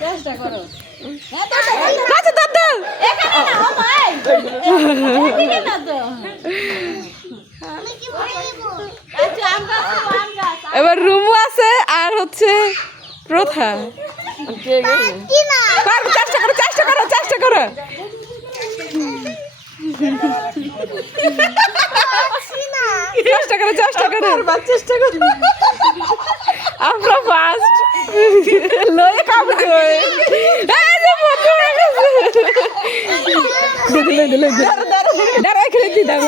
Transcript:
চেষ্টা করো কাছে দাদা এখানে না ও ভাই এদিকে না তো আচ্ছা আম গাছ এবার রুমু আছে আর হচ্ছে প্রথা পারবে, চেষ্টা করো চেষ্টা করো চেষ্টা করো চেষ্টা করো চেষ্টা করো চেষ্টা করো আমরা ফার্স্ট লয়ে খাবো এই যে বন্ধু হয়ে গেছে দিলে দিলে দাঁড়া খেলে দি দাও